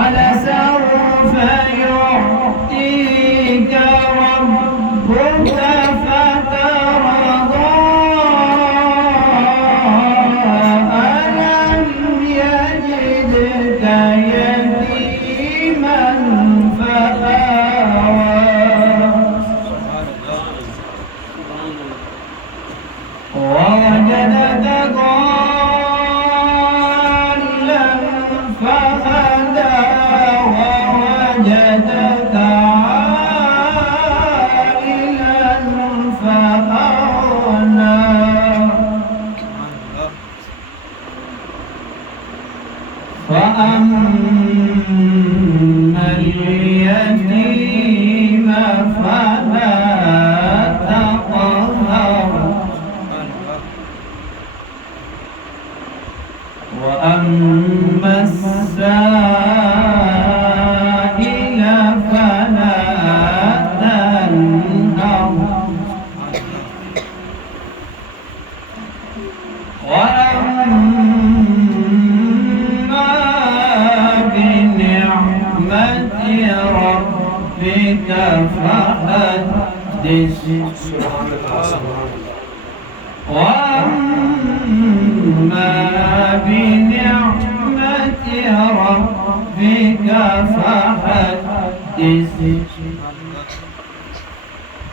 ولسوف يعطيك ربك فترضى ألم يجدك يتيما فآوى ووجدك ضالا فهدى ووجدك عائلا فأغنى فأما اليتيم فلا تقهر وأما السائل فلا تنهر وأما بنعمة ربك فحدث وأما بنعمة ربك فحدث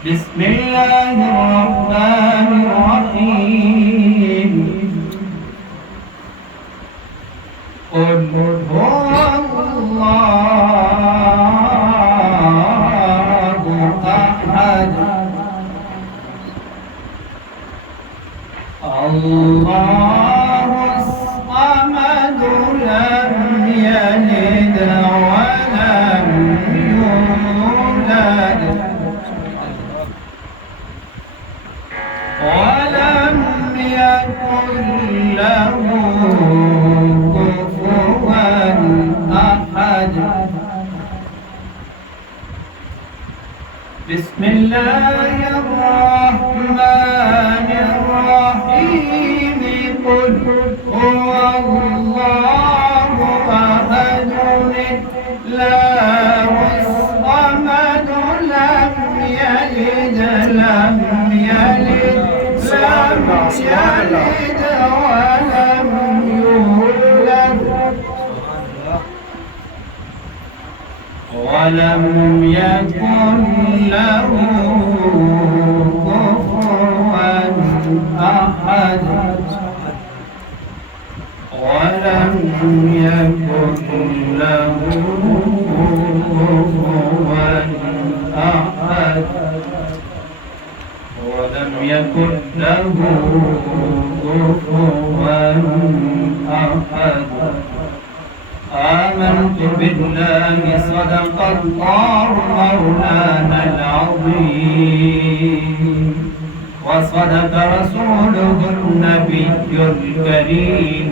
بسم الله الرحمن الرحيم قل هو الله أحد الله الصمد لم يلد ولم يولد ولم يكن له كفوا أحد بسم الله الرحمن الرحيم قل هو الله أحد الله الصمد لم يلد ولم يولد ولم يكن له كفوا أحد ولم يكن له كفوا أحد ولم يكن له كفوا أحد آمنت بالله صدق الله مولانا العظيم وصدق رسوله النبي الكريم